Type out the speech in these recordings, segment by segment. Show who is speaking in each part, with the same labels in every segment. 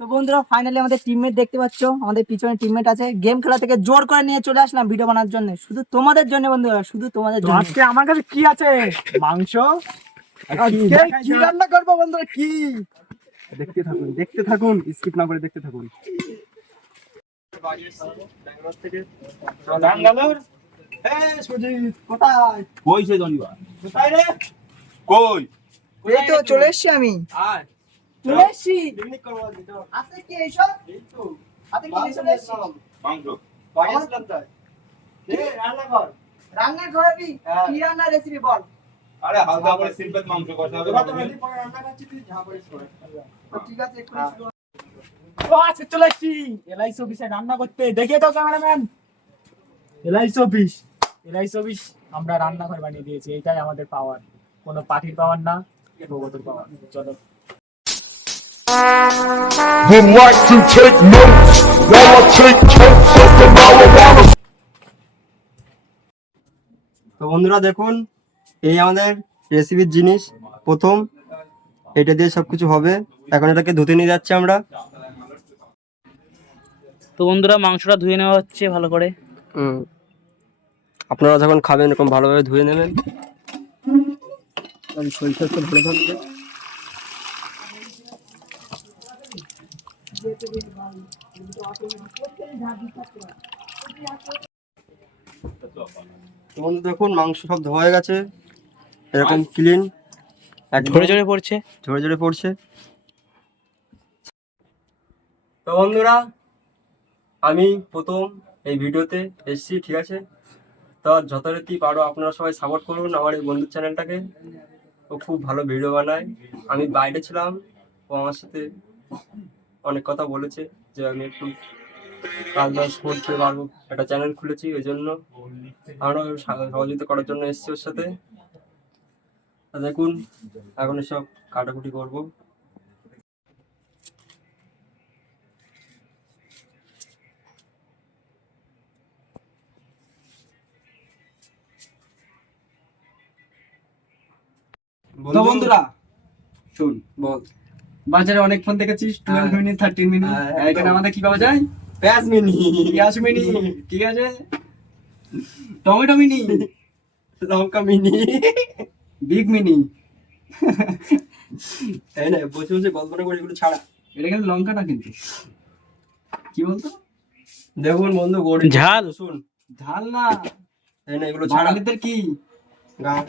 Speaker 1: তো বন্ধুরা ফাইনালি আমাদের টিমমেট দেখতে পাচ্ছ আমাদের পিছনে টিমমেট আছে। গেম খেলা থেকে জোর করে নিয়ে চলে আসলাম ভিডিও বানানোর জন্য। শুধু তোমাদের জন্য বন্ধুরা শুধু তোমাদের জন্য।
Speaker 2: আজকে আমার কাছে কি আছে? মাংস? কি
Speaker 1: আজকে কি রান্না করব বন্ধুরা কি?
Speaker 2: দেখতে থাকুন দেখতে থাকুন স্কিপ না করে দেখতে থাকুন। ব্যাঙ্গালোর?
Speaker 1: সুজিত কোথায়?
Speaker 3: কই সে জনিবা
Speaker 1: কোথায় রে?
Speaker 3: কই?
Speaker 1: এই তো চলে এসছি আমি।
Speaker 2: আয়। পিকনিক করব।
Speaker 1: কি এইসব?
Speaker 2: তো
Speaker 1: কি
Speaker 3: মাংস
Speaker 2: তাই? হ্যাঁ।
Speaker 1: কি রান্নার রেসিপি বল?
Speaker 3: আরে হালকা করে সিম্পল মাংস কষা হবে।
Speaker 2: তো মেহেদি পরে রান্না করছিস, তুই ঝাঁ করিস করে।
Speaker 1: তো ঠিক আছে একটু
Speaker 2: হ্যাঁ। ও, চলে রান্না করতে। দেখিয়ে দাও ক্যামেরাম্যান। আমরা রান্নাঘর বানিয়ে দিয়েছি। এটাই আমাদের পাওয়ার কোনো পার্টির পাওয়ার না প্রগতির পাওয়ার চলো।
Speaker 4: Would like to take notes. While I take totes of the marijuana.
Speaker 5: তো বন্ধুরা দেখুন এই আমাদের রেসিপির জিনিস প্রথম। এটা দিয়ে সব কিছু হবে। এখন এটাকে ধুতে নিয়ে যাচ্ছি আমরা।
Speaker 6: তো বন্ধুরা মাংসটা ধুয়ে নেওয়া হচ্ছে ভালো করে।
Speaker 5: হুম। আপনারা যখন খাবেন এরকম ভালোভাবে ধুয়ে নেবেন। শরীরটা একটু ভালো থাকবে। বন্ধু দেখুন মাংস সব ধোয়া হয়ে গেছে। এরকম ক্লিন
Speaker 6: ঝরে ঝরে পড়ছে।
Speaker 5: ঝরে ঝরে পড়ছে। তো বন্ধুরা আমি প্রথম এই ভিডিওতে এসেছি ঠিক আছে? তো যথারীতি পারো আপনারা সবাই সাপোর্ট করুন আমার এই বন্ধুর চ্যানেলটাকে ও খুব ভালো ভিডিও বানায়। আমি বাইরে ছিলাম ও আমার সাথে অনেক কথা বলেছে যে আমি একটু কাজ বাজ করতে পারব। একটা চ্যানেল খুলেছি ওই জন্য আরও সহযোগিতা করার জন্য এসেছি ওর সাথে। দেখুন এখন এসব কাটাকুটি করব।
Speaker 2: তো বন্ধুরা
Speaker 5: শুন বল।
Speaker 2: বাজারে অনেক ফোন দেখেছিস? টুয়েলভ। মিনিট থার্টিন মিনিট এখানে আমাদের কি পাওয়া যায়?
Speaker 5: প্যাঁচ মিনি।
Speaker 2: পিয়াস মিনি। ঠিক আছে? Tomato mini.
Speaker 5: লঙ্কা মিনি।
Speaker 2: Big mini.
Speaker 5: তাই না বসে বসে গল্পটা করে এগুলো ছাড়া।
Speaker 2: এটা কিন্তু লঙ্কা না কিন্তু। কি বলতো?
Speaker 5: দেখুন বন্ধু গড়ি
Speaker 6: ঝাল।
Speaker 5: শুন।
Speaker 2: ঝাল না।
Speaker 5: তাই না এগুলো ছাড়া।
Speaker 2: কি?
Speaker 5: গান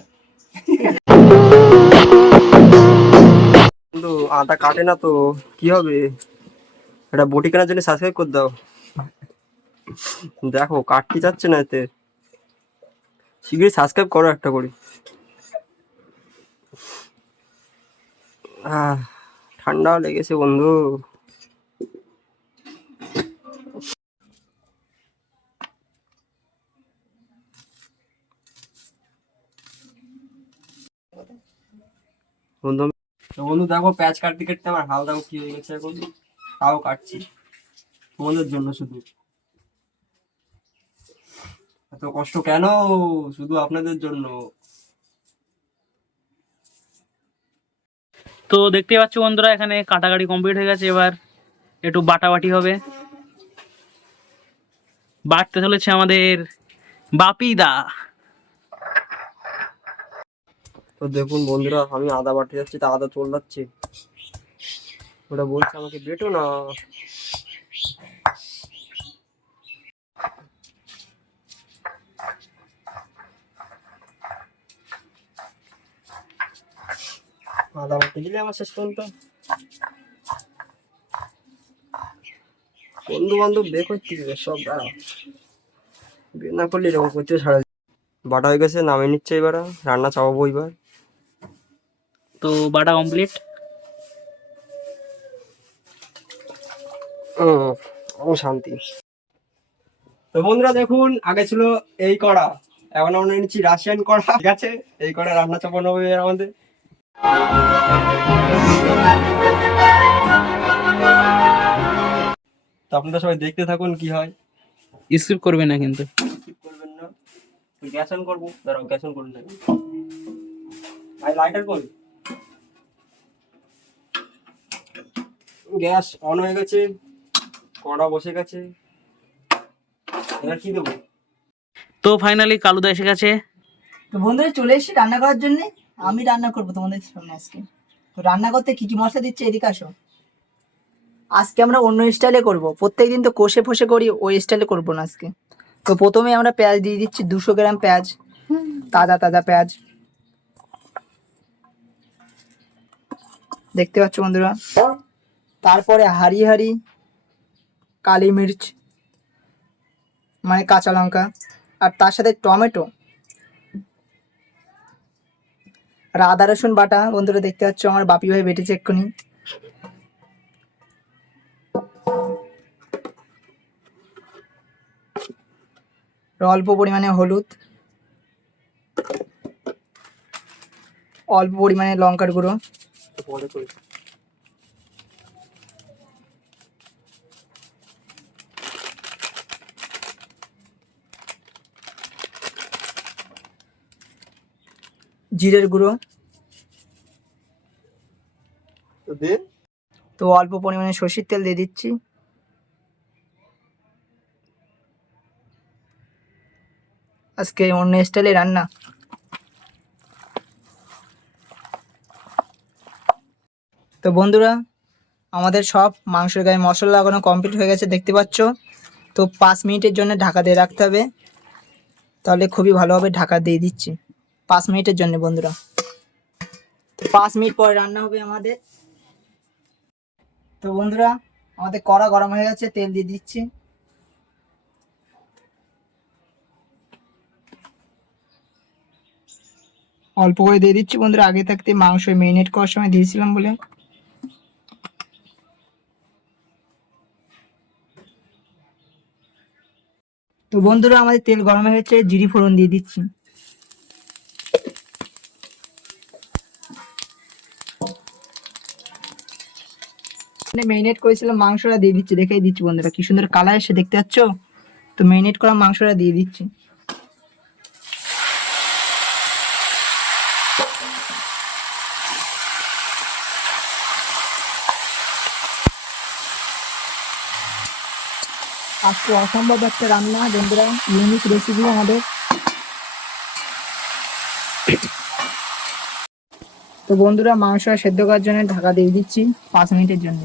Speaker 5: বন্ধু আটা কাটে না তো, কি হবে? এটা বটি কেনার জন্য সাবস্ক্রাইব করে দাও। দেখো, কাটতে যাচ্ছে না এতে। শীঘ্রই সাবস্ক্রাইব করো একটা করে। ঠান্ডাও লেগেছে বন্ধু। বন্ধু তো বন্ধু দেখো প্যাচ কাটতে কাটতে আমার হাল দেখো কি হয়ে গেছে এখন। তাও কাটছি। তোমাদের জন্য শুধু। এত কষ্ট কেন? শুধু আপনাদের জন্য।
Speaker 6: তো দেখতে পাচ্ছ বন্ধুরা, এখানে কাটাকাটি কমপ্লিট হয়ে গেছে। এবার একটু বাটাবাটি হবে। বাটতে চলেছে আমাদের বাপিদা।
Speaker 5: তো দেখুন বন্ধুরা, আমি আদা বাটতে যাচ্ছি, তা আদা চল যাচ্ছে ওটা বলছে আমাকে, বেটো না। আদা বাটতে গেলে আমার শেষ পর্যন্ত। বন্ধু বান্ধব বে করতে সব দাঁড়া বিয়ে না করলে এরকম করতে সারা বাটা হয়ে গেছে, নামিয়ে নিচ্ছে এবার, রান্না চাপাবো এবার।
Speaker 6: তো বাটা কমপ্লিট
Speaker 5: ও শান্তি। তো বন্ধুরা দেখুন আগে ছিল এই কড়া এখন আমরা নিচ্ছি রাশিয়ান কড়া। ঠিক আছে এই কড়া রান্না চাপানো হবে আমাদের তো আপনারা সবাই দেখতে থাকুন কি হয়।
Speaker 6: স্কিপ করবে না কিন্তু।
Speaker 5: Skip করবেন না। গ্যাস অন করব দাঁড়াও গ্যাস অন করুন। না ভাই লাইটার কই গ্যাস অন হয়ে গেছে কড়া বসে গেছে। এবার কি দেবো?
Speaker 6: তো ফাইনালি কালুদা এসে গেছে।
Speaker 1: তো বন্ধুরা চলে এসেছি রান্না করার জন্য। আমি রান্না করব তোমাদের সামনে আজকে। তো রান্না করতে কি কি মশলা দিচ্ছে এদিকে আসো। আজকে আমরা অন্য স্টাইলে করব। প্রত্যেকদিন তো কষে ফষে করি ওই স্টাইলে করব না আজকে। তো প্রথমে আমরা পেঁয়াজ দিয়ে দিচ্ছি দুশো গ্রাম পেঁয়াজ তাজা তাজা পেঁয়াজ। দেখতে পাচ্ছ বন্ধুরা? তারপরে হারি হারি, কালি মির্চ মানে কাঁচা লঙ্কা, আর তার সাথে টমেটো আর আদা রসুন বাটা। বন্ধুরা, দেখতে পাচ্ছ আমার বাপি ভাই বেটেছে এক্ষুনি। অল্প পরিমাণে হলুদ, অল্প পরিমাণে লঙ্কার গুঁড়ো। জিরের গুঁড়ো।
Speaker 5: তো
Speaker 1: অল্প পরিমাণে সর্ষের তেল দিয়ে দিচ্ছি। আজকে অন্য স্টাইলে রান্না। তো বন্ধুরা আমাদের সব মাংসের গায়ে মশলা লাগানো কমপ্লিট হয়ে গেছে দেখতে পাচ্ছ? তো পাঁচ মিনিটের জন্য ঢাকা দিয়ে রাখতে হবে। তাহলে খুবই ভালোভাবে ঢাকা দিয়ে দিচ্ছি। পাঁচ মিনিটের জন্য, বন্ধুরা। তো পাঁচ মিনিট পরে রান্না হবে আমাদের। তো বন্ধুরা, আমাদের কড়া গরম হয়ে গেছে, তেল দিয়ে দিচ্ছি। অল্প করে দিয়ে দিচ্ছি, বন্ধুরা। আগে থাকতে মাংস মেরিনেট করার সময় দিয়েছিলাম বলে। তো বন্ধুরা, আমাদের তেল গরম হয়ে গেছে, জিরি ফোড়ন দিয়ে দিচ্ছি। মেরিনেট করেছিলাম মাংসটা দিয়ে দিচ্ছি দেখেই দিচ্ছি বন্ধুরা, কি সুন্দর কালার এসে দেখতে পাচ্ছ? তো মেরিনেট করা মাংসটা দিয়ে দিচ্ছি। আজকে অসম্ভব একটা রান্না, বন্ধুরা ইউনিক রেসিপি আমাদের। তো বন্ধুরা, মাংস সেদ্ধ করার জন্য ঢাকা দিয়ে দিচ্ছি, পাঁচ মিনিটের জন্য।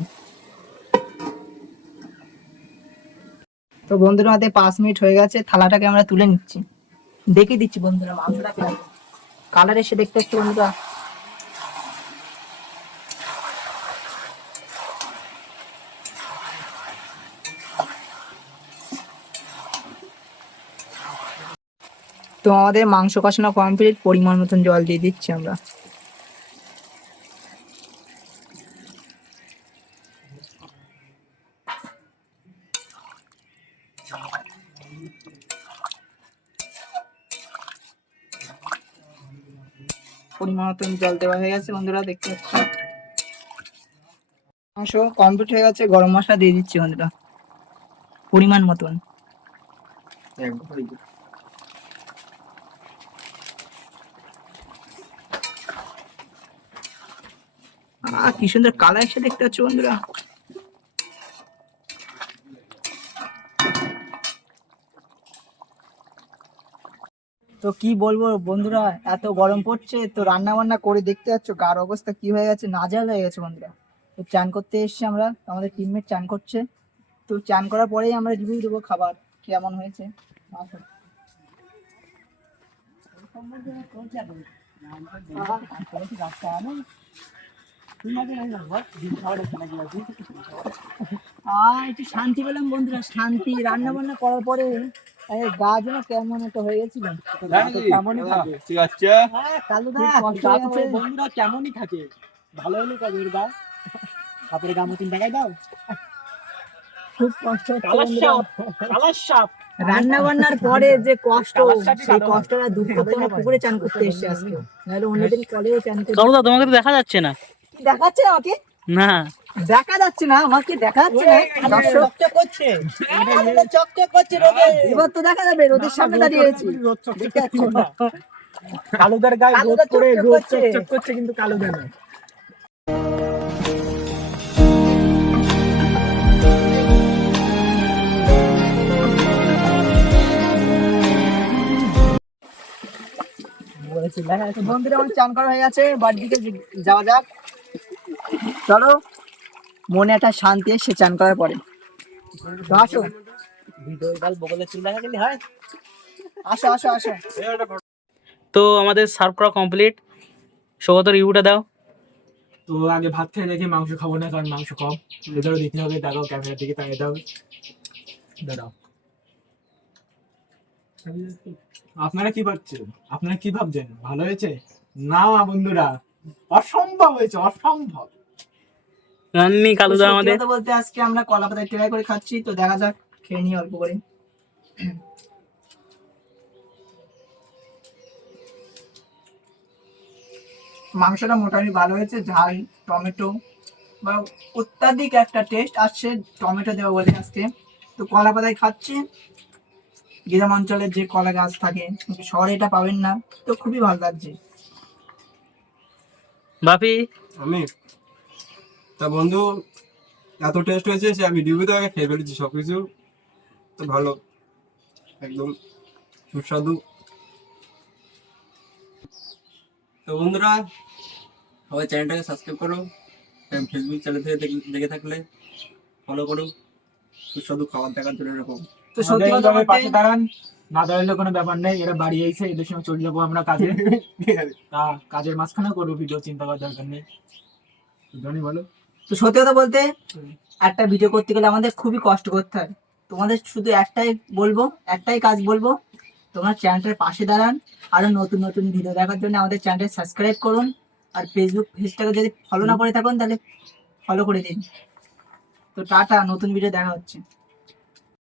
Speaker 1: তো বন্ধুরা আমাদের পাঁচ মিনিট হয়ে গেছে, থালাটাকে আমরা তুলে নিচ্ছি। দেখে দিচ্ছি বন্ধুরা মাংসটা কেমন। কালার এসে দেখতে পাচ্ছি বন্ধুরা। তো আমাদের মাংস কষানো কমপ্লিট পরিমাণ মতন জল দিয়ে দিচ্ছি আমরা। পরিমাণ মতন জল দেওয়া হয়ে গেছে বন্ধুরা দেখতে পাচ্ছি? মাংস কমপ্লিট হয়ে গেছে গরম মশলা দিয়ে দিচ্ছি বন্ধুরা। পরিমাণ মতন কি সুন্দর কালার এসে দেখতে পাচ্ছ বন্ধুরা? কি বলব বন্ধুরা, এত গরম পড়ছে, তো রান্না বান্না করে দেখতে পাচ্ছ গার অবস্থা কি হয়ে গেছে, নাজাল হয়ে গেছে বন্ধুরা। তো চান করতে এসছি আমরা, আমাদের টিমমেট চান করছে। তো চান করার পরেই আমরা রিভিউ দেবো খাবার, কেমন হয়েছে। শান্তি পেলাম বন্ধুরা, শান্তি। রান্না বান্না করার পরে এই গা যেন কেমন একটা হয়ে গেছিল?
Speaker 2: কেমনই থাকে।
Speaker 3: ঠিক আছে।
Speaker 1: হ্যাঁ কালুদা কষ্ট
Speaker 2: গা
Speaker 1: হয়ে
Speaker 2: তো
Speaker 1: গেছে।
Speaker 2: বন্ধুরা কেমনই থাকে? ভালো হলো কাজের গা তারপরে গা মতন দেখাই দাও।
Speaker 1: খুব কষ্ট হচ্ছে
Speaker 2: কালার
Speaker 1: বন্ধুরা।
Speaker 2: সাপ কালার সাপ।
Speaker 1: রান্না বান্নার পরে যে কষ্ট সেই কষ্টটা দূর করতে আমরা পুকুরে চান করতে এসেছি আজকে। নাহলে অন্যদিন কলেও চান করতে
Speaker 6: তোমাকে তো দেখা যাচ্ছে না।
Speaker 1: দেখাচ্ছে আমাকে?
Speaker 6: না।
Speaker 1: দেখা যাচ্ছে না আমাকে দেখা যাচ্ছে না? এবার তো দেখা যাবে রোদের সামনে দাঁড়িয়ে
Speaker 2: গায়ে রোদ করে রোদ চকচক করছে কিন্তু কালুদার না।
Speaker 1: বন্ধুরা আমার চান করা হয়ে গেছে বাড়ির দিকে যাওয়া যাক। চলো। মনে একটা শান্তি এসে চান করার পরে। তো আসো। আসো আসো আসো।
Speaker 6: তো আমাদের সার্ভ করা কমপ্লিট সৌগত রিভিউটা দাও।
Speaker 2: তো আগে ভাত খেয়ে দেখি মাংস খাব না কারণ মাংস কম। এদেরও দিতে হবে দাঁড়াও ক্যামেরার দিকে তাকিয়ে দাও। দাঁড়াও। আপনারা কি ভাবছেন? আপনারা কি ভাবছেন? ভালো হয়েছে? না বন্ধুরা। অসম্ভব হয়েছে অসম্ভব।
Speaker 6: রান্নি কালু দাও
Speaker 1: সত্যি
Speaker 6: আমাদের।
Speaker 1: কথা বলতে আজকে আমরা কলা পাতায় ট্রাই করে খাচ্ছি তো দেখা যাক খেয়ে নিই অল্প করে মাংসটা মোটামুটি ভালো হয়েছে ঝাল টমেটো বা অত্যাধিক একটা টেস্ট আসছে টমেটো দেওয়া বলে আজকে। তো কলা পাতায় খাচ্ছি। গ্রাম অঞ্চলের যে কলা গাছ থাকে শহরে এটা পাবেন না তো খুবই ভালো লাগছে।
Speaker 6: বাপি?
Speaker 5: আমি? তা বন্ধু এত টেস্ট হয়েছে সে আমি রিভিউতে আগে খেয়ে ফেলেছি সব কিছু তো ভালো একদম সুস্বাদু। তো বন্ধুরা সবাই চ্যানেলটাকে সাবস্ক্রাইব করো ফেসবুক চ্যানেল থেকে দেখে থাকলে ফলো করো। সুস্বাদু খাবার দেখার জন্য এরকম।
Speaker 1: তো সত্যি কথা
Speaker 2: পাশে দাঁড়ান। না দাঁড়ালে কোনো ব্যাপার নেই এরা বাড়ি এসে এদের সঙ্গে চলে যাব আমরা কাজে। কাজের মাঝখানে করব ভিডিও চিন্তা করার দরকার নেই। জনি বলো।
Speaker 1: তো সত্যি কথা বলতে একটা ভিডিও করতে গেলে আমাদের খুবই কষ্ট করতে হয়। তোমাদের শুধু একটাই বলব একটাই কাজ বলব তোমার চ্যানেলটার পাশে দাঁড়ান আরও নতুন নতুন ভিডিও দেখার জন্য আমাদের চ্যানেলটা সাবস্ক্রাইব করুন আর ফেসবুক পেজটাকে যদি ফলো না করে থাকুন তাহলে ফলো করে দিন। তো টাটা নতুন ভিডিও দেখা হচ্ছে।